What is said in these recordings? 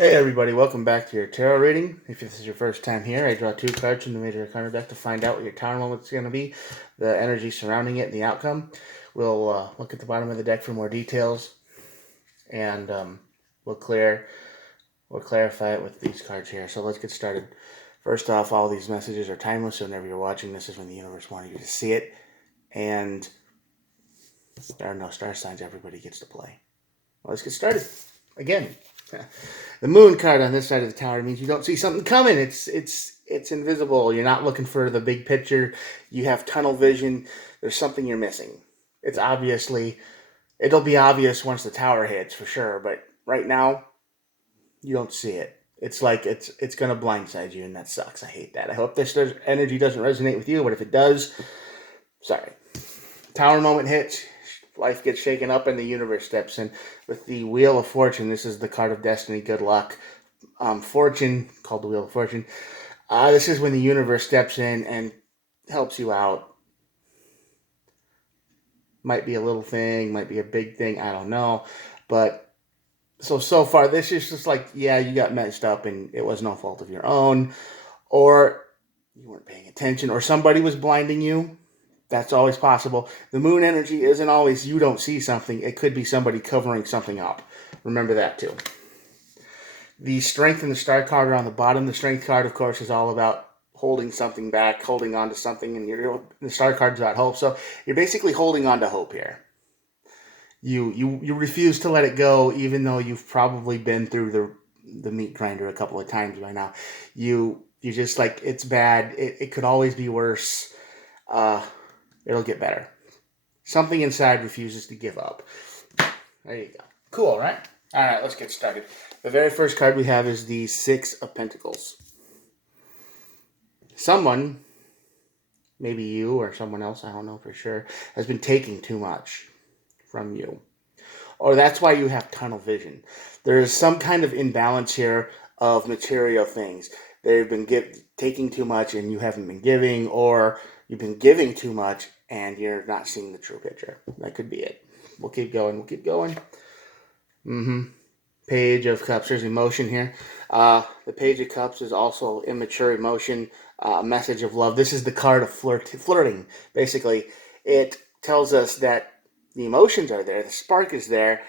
Hey everybody, welcome back to your tarot reading. If this is your first time here, I draw 2 cards from the major arcana deck to find out what your tower moment's going to be, the energy surrounding it, and the outcome. We'll look at the bottom of the deck for more details, and we'll clarify it with these cards here. So let's get started. First off, all these messages are timeless, so whenever you're watching, this is when the universe wanted you to see it, and there are no star signs. Everybody gets to play. Well, let's get started. Again, the moon card on this side of the tower means you don't see something coming. It's invisible. You're not looking for the big picture. You have tunnel vision. There's something you're missing. It'll be obvious once the tower hits for sure, but right now you don't see it. It's like it's gonna blindside you, and that sucks. I hate that. I hope this energy doesn't resonate with you, but if it does, sorry. Tower moment hits, life gets shaken up, and the universe steps in with the Wheel of Fortune. This is the card of destiny, good luck. Fortune, called the Wheel of Fortune. This is when the universe steps in and helps you out. Might be a little thing, might be a big thing, I don't know. But so far, this is just like, yeah, you got messed up and it was no fault of your own, or you weren't paying attention, or somebody was blinding you. That's always possible. The moon energy isn't always you don't see something. It could be somebody covering something up. Remember that too. The strength and the star card are on the bottom. The strength card, of course, is all about holding something back, holding on to something, and the star card's about hope. So you're basically holding on to hope here. You refuse to let it go, even though you've probably been through the meat grinder a couple of times by now. You just like, it's bad. It could always be worse. It'll get better. Something inside refuses to give up. There you go. Cool, right? All right, let's get started. The very first card we have is the Six of Pentacles. Someone, maybe you or someone else, I don't know for sure, has been taking too much from you. Or that's why you have tunnel vision. There is some kind of imbalance here of material things. They've been taking too much and you haven't been giving, or you've been giving too much and you're not seeing the true picture. That could be it. We'll keep going. Page of Cups. There's emotion here. The Page of Cups is also immature emotion, a message of love. This is the card of flirting. Basically, it tells us that the emotions are there, the spark is there,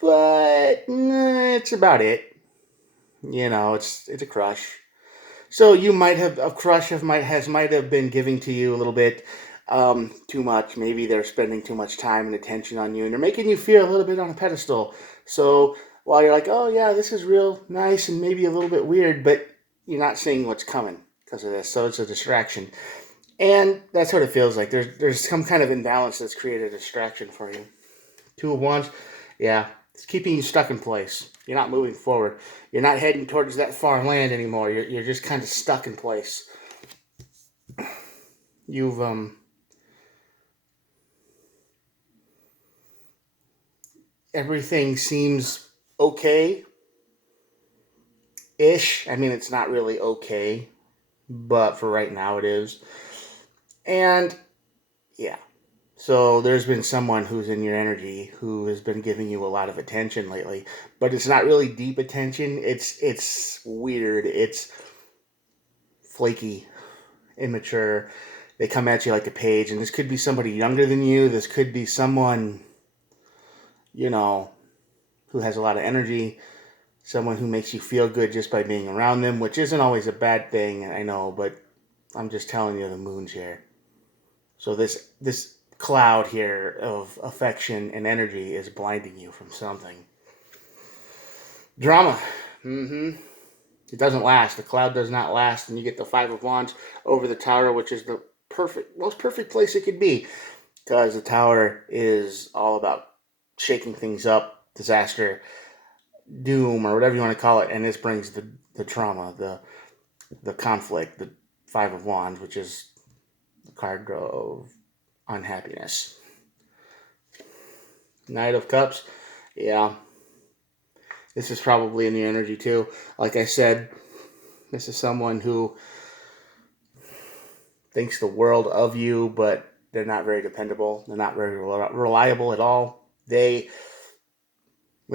but it's about it. You know, it's a crush. So you might have a crush might have been giving to you a little bit too much. Maybe they're spending too much time and attention on you, and they're making you feel a little bit on a pedestal. So while you're like, oh yeah, this is real nice and maybe a little bit weird, but you're not seeing what's coming because of this. So it's a distraction, and that's what it feels like. There's some kind of imbalance that's created a distraction for you. Two of Wands, yeah, it's keeping you stuck in place. You're not moving forward. You're not heading towards that far land anymore. You're just kind of stuck in place. You've everything seems okay ish. I mean, it's not really okay, but for right now it is. And yeah. So there's been someone who's in your energy who has been giving you a lot of attention lately, but it's not really deep attention. It's weird. It's flaky, immature. They come at you like a page, and this could be somebody younger than you. This could be someone, you know, who has a lot of energy, someone who makes you feel good just by being around them, which isn't always a bad thing, I know, but I'm just telling you the moon's here. So this cloud here of affection and energy is blinding you from something. Drama. It doesn't last. The cloud does not last, and you get the Five of Wands over the tower, which is the most perfect place it could be, because the tower is all about shaking things up, disaster, doom, or whatever you want to call it, and this brings the trauma, the conflict, the Five of Wands, which is the card of unhappiness. Knight of Cups, yeah. This is probably in the energy too. Like I said, this is someone who thinks the world of you, but they're not very dependable. They're not very reliable at all. They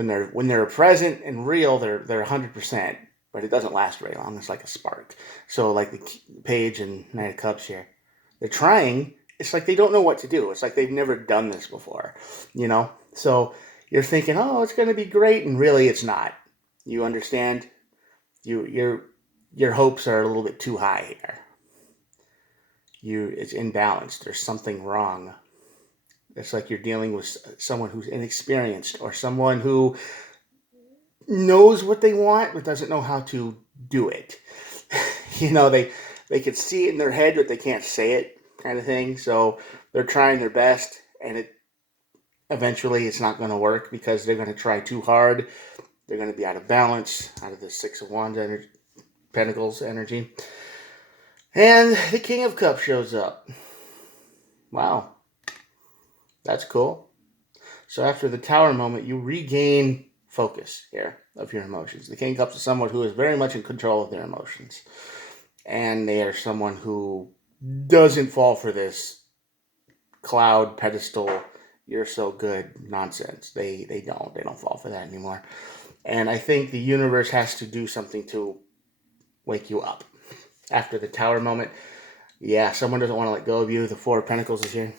when they're present and real, they're 100%, but it doesn't last very long. It's like a spark. So like the Page and Knight of Cups here, they're trying. It's like they don't know what to do. It's like they've never done this before, you know. So you're thinking, oh, it's going to be great, and really, it's not. You understand? Your hopes are a little bit too high here. It's imbalanced. There's something wrong. It's like you're dealing with someone who's inexperienced or someone who knows what they want but doesn't know how to do it. You know, they could see it in their head but they can't say it, kind of thing. So they're trying their best, and eventually it's not going to work because they're going to try too hard. They're going to be out of balance, out of the Six of Wands energy, Pentacles energy. And the King of Cups shows up. Wow. That's cool. So after the Tower moment, you regain focus here of your emotions. The King of Cups is someone who is very much in control of their emotions. And they are someone who doesn't fall for this cloud pedestal, you're so good nonsense. They don't fall for that anymore. And I think the universe has to do something to wake you up. After the Tower moment, yeah, someone doesn't want to let go of you. The Four of Pentacles is here.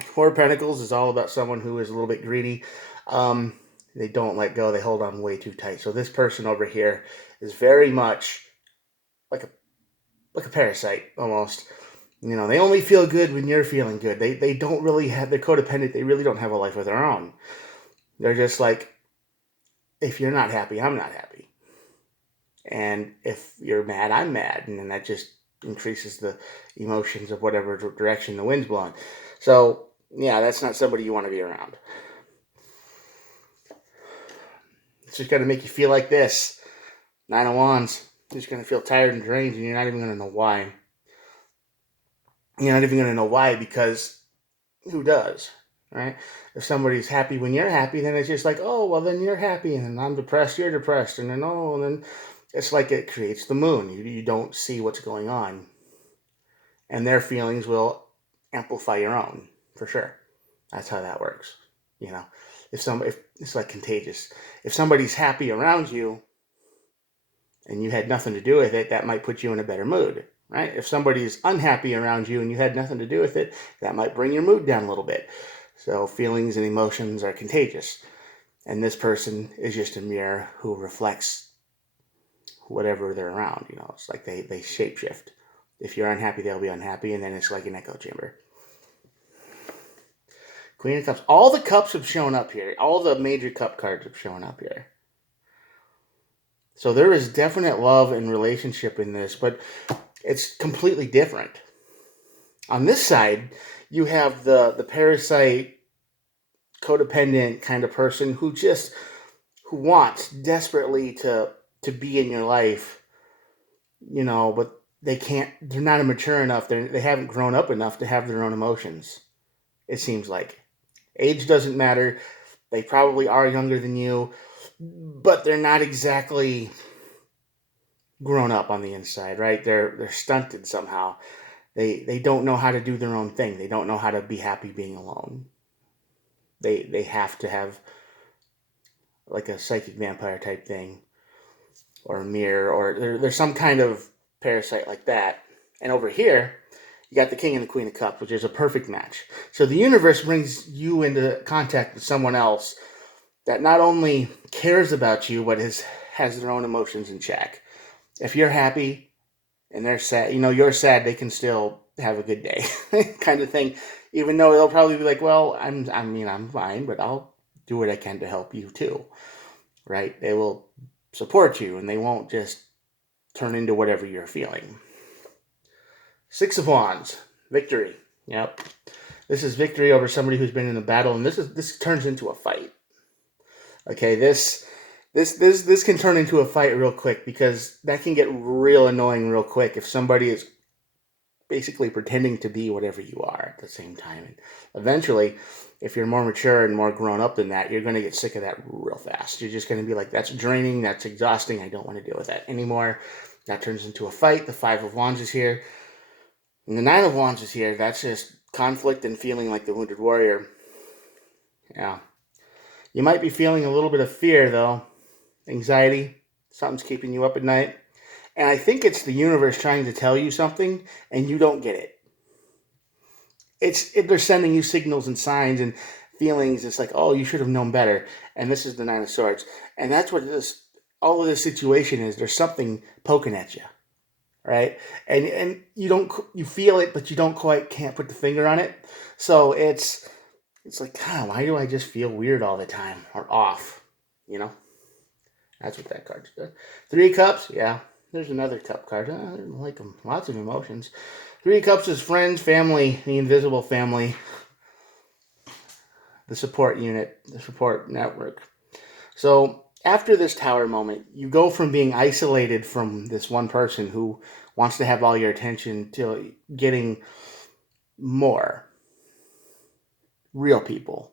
Four of Pentacles is all about someone who is a little bit greedy. They don't let go. They hold on way too tight. So this person over here is very much like a parasite almost. You know, they only feel good when you're feeling good. They don't really have, they're codependent. They really don't have a life of their own. They're just like, if you're not happy, I'm not happy. And if you're mad, I'm mad. And then that just increases the emotions of whatever direction the wind's blowing. So, yeah, that's not somebody you want to be around. It's just going to make you feel like this. Nine of Wands. You're just going to feel tired and drained, and you're not even going to know why. You're not even going to know why, because who does, right? If somebody's happy when you're happy, then it's just like, oh, well, then you're happy, and then I'm depressed, you're depressed, and then, oh, and then it's like it creates the moon. You don't see what's going on. And their feelings will amplify your own, for sure. That's how that works. You know, if it's like contagious. If somebody's happy around you and you had nothing to do with it, that might put you in a better mood, right? If somebody's unhappy around you and you had nothing to do with it, that might bring your mood down a little bit. So feelings and emotions are contagious. And this person is just a mirror who reflects whatever they're around. You know, it's like they shapeshift. If you're unhappy, they'll be unhappy, and then it's like an echo chamber. Queen of Cups. All the cups have shown up here. All the major cup cards have shown up here. So there is definite love and relationship in this, but it's completely different. On this side, you have the parasite, codependent kind of person who wants desperately to be in your life, you know, but they're not mature enough. They haven't grown up enough to have their own emotions. It seems like age doesn't matter. They probably are younger than you, but they're not exactly grown up on the inside, right? They're stunted somehow. They don't know how to do their own thing. They don't know how to be happy being alone. They have to have like a psychic vampire type thing, or a mirror, or there's some kind of parasite like that. And over here, you got the King and the Queen of Cups, which is a perfect match. So the universe brings you into contact with someone else that not only cares about you, but has their own emotions in check. If you're happy and they're sad, you know, you're sad, they can still have a good day, kind of thing. Even though they'll probably be like, well, I'm fine, but I'll do what I can to help you too, right? They will support you, and they won't just turn into whatever you're feeling. Six of Wands, victory. Yep. This is victory over somebody who's been in a battle, and this turns into a fight. Okay, this can turn into a fight real quick, because that can get real annoying real quick if somebody is basically pretending to be whatever you are at the same time. And eventually, if you're more mature and more grown up than that, you're going to get sick of that real fast. You're just going to be like, that's draining, that's exhausting, I don't want to deal with that anymore. That turns into a fight. The Five of Wands is here. And the Nine of Wands is here. That's just conflict and feeling like the wounded warrior. Yeah. You might be feeling a little bit of fear, though. Anxiety. Something's keeping you up at night. And I think it's the universe trying to tell you something, and you don't get it. They're sending you signals and signs and feelings. It's like, oh, you should have known better. And this is the Nine of Swords. And that's what all of this situation is. There's something poking at you, right? And you feel it, but you can't put the finger on it. So it's like, God, why do I just feel weird all the time or off? You know, that's what that card does. Three of Cups, yeah. There's another cup card. I like them. Lots of emotions. Three of Cups is friends, family, the invisible family, the support unit, the support network. So after this Tower moment, you go from being isolated from this one person who wants to have all your attention to getting more real people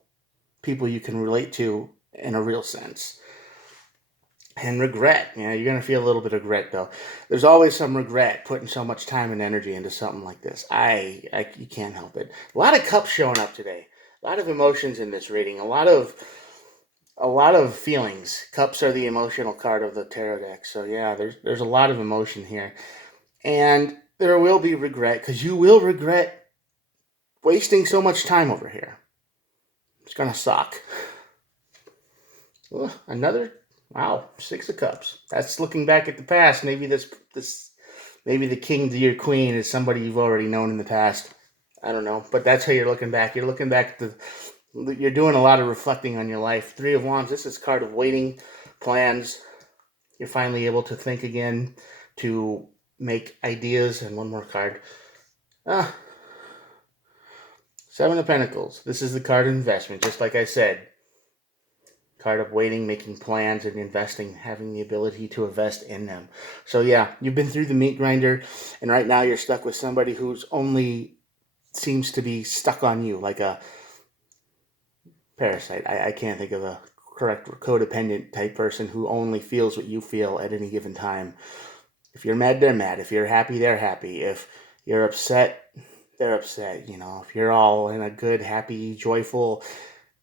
you can relate to in a real sense. And regret, you're going to feel a little bit of regret, though. There's always some regret putting so much time and energy into something like this. You can't help it. A lot of cups showing up today. A lot of emotions in this reading. A lot of feelings. Cups are the emotional card of the tarot deck. So yeah, there's a lot of emotion here. And there will be regret, because you will regret wasting so much time over here. It's going to suck. Ooh, wow, Six of Cups. That's looking back at the past. Maybe maybe the king to your queen is somebody you've already known in the past. I don't know, but that's how you're looking back. You're looking back at you're doing a lot of reflecting on your life. Three of Wands. This is card of waiting, plans. You're finally able to think again, to make ideas. And one more card. Seven of Pentacles. This is the card of investment, just like I said. Card of waiting, making plans, and investing, having the ability to invest in them. So yeah, you've been through the meat grinder, and right now you're stuck with somebody who's only seems to be stuck on you, like a parasite. I can't think of a correct codependent type person who only feels what you feel at any given time. If you're mad, they're mad. If you're happy, they're happy. If you're upset, they're upset. If you're all in a good, happy, joyful,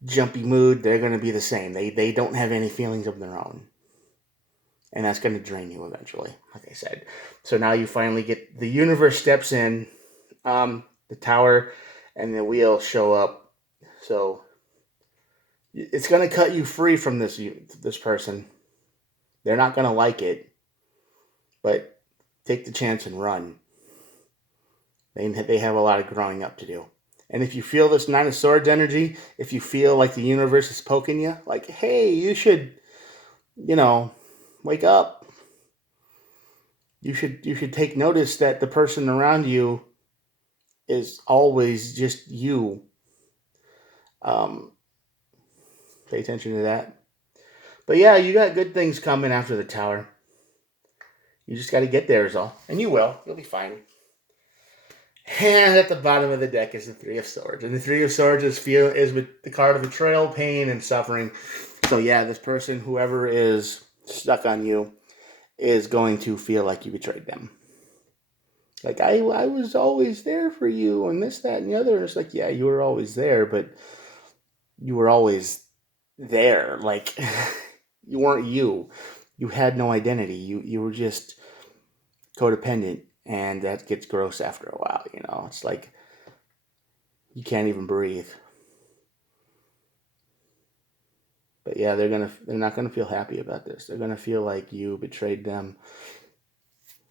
jumpy mood, they're going to be the same. They don't have any feelings of their own. And that's going to drain you eventually, like I said. So now you finally get, the universe steps in, the Tower and the Wheel show up. So it's going to cut you free from this person. They're not going to like it, but take the chance and run. They have a lot of growing up to do. And if you feel this Nine of Swords energy, if you feel like the universe is poking you, like, hey, you should, wake up. You should take notice that the person around you is always just you. Pay attention to that. But yeah, you got good things coming after the Tower. You just got to get there is all. And you will. You'll be fine. And at the bottom of the deck is the Three of Swords. And the Three of Swords is with the card of betrayal, pain, and suffering. So yeah, this person, whoever is stuck on you, is going to feel like you betrayed them. Like, I was always there for you, and this, that, and the other. And it's like, yeah, you were always there, but you were always there. Like, you weren't you. You had no identity. You were just codependent, and that gets gross after a while, It's like you can't even breathe. But yeah, they're not gonna feel happy about this. They're gonna feel like you betrayed them,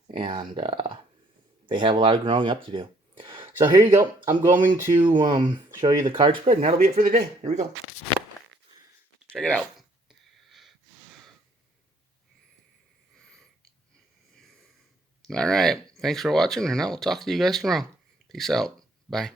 and they have a lot of growing up to do. So here you go. I'm going to show you the card spread, and that'll be it for the day. Here we go. Check it out. All right. Thanks for watching, and I will talk to you guys tomorrow. Peace out. Bye.